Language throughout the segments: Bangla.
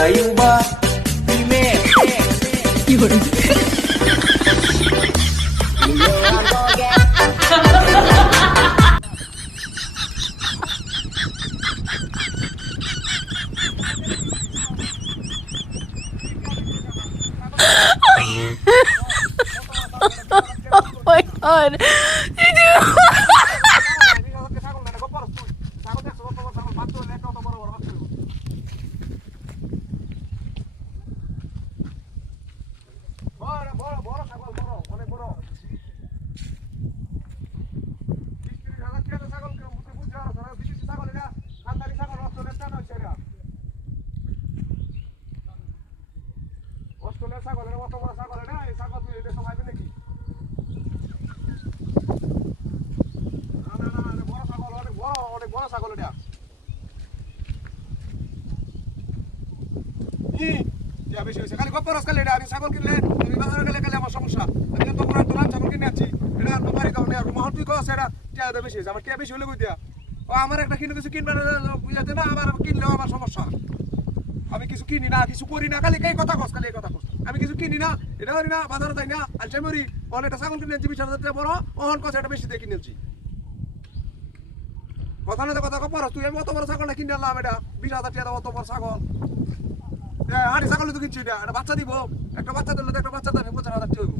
Cayung ba? Pime. Oh my god. খালি খবর কালে আমি ছাগল কিনলে আমি বাজারে গেলে গেলে আমার সমস্যা আমি তো পুরো তোলাম ছাগল কিনে আনছি এটা বাড়ি কারণে আর মহল তুই কস এটা টিয়া বেশি হয়েছে আমার টিয়া বেশি হলে কই দিয়া ও আমার একটা কিনে কিছু কিনবে বুঝাতে না আমার কিনলেও আমার সমস্যা আমি কিছু কিনি না কিছু করি না খালি এই কথা কস খালি এই কথা কস আমি কিছু কিনি না এটা করি না বাজারে যাই না আলচাই মরি অনেকটা ছাগল কিনে আনছি 20,000 টাকা বড় অহন কস এটা বেশি দিয়ে কিনে আনছি কথা না কথা খবর তুই আমি অত বড় ছাগলটা কিনে আনলাম এটা 20,000 টাকা অত বড় ছাগল হাড়ি ছাগল তো কিনছি না একটা বাচ্চা দিব একটা বাচ্চা দিলে একটা বাচ্চা দামে 50,000 টাকা হইব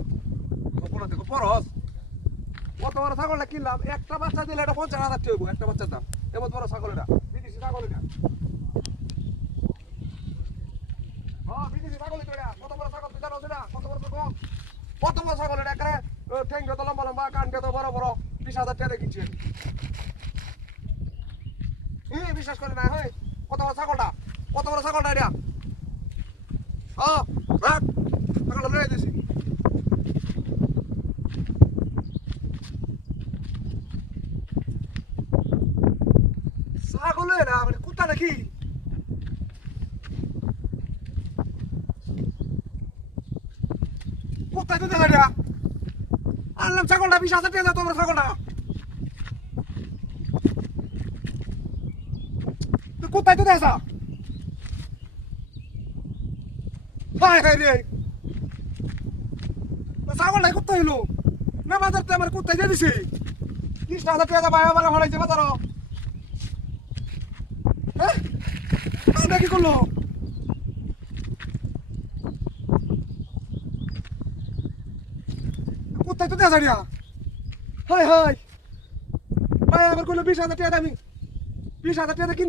কোন দেখো পরস কত বড় ছাগলটা কিনলাম একটা বাচ্চা দিলে এটা 50,000 টাকা হইব একটা বাচ্চার দাম এমন বড় ছাগল এটা বিদেশি ছাগল এটা বিদেশি ছাগল এটা কত বড় ছাগল তুই জানোস না কত বড় ছাগল এটা করে ঠ্যাং যত লম্বা লম্বা কান যত বড় বড় 20,000 টাকা কিনছি বিশ্বাস করে না হয় কত বড় ছাগলটা এটা রাখ ছাগলটা লয়ে দিছি ছাগল এরা মানে কুত্তা নাকি কোথায় তো দেখা দিয়া আনলাম ছাগলটা 20,000 টাকা তোমার ছাগলটা কোথায় তো দেখা হায় হায় রে ছাগলটাই কোথায় হইলো না বাজারতে আমার কোথায় দিয়ে দিছে 30,000 টাকা ভাই আমার ভাড়াইছে বাজার হ্যাঁ কি করলো কোথায় তো দেখা যাইয়া হায় হায় ভাই আমার কইলো 20,000 টাকা আমি 20,000 টাকা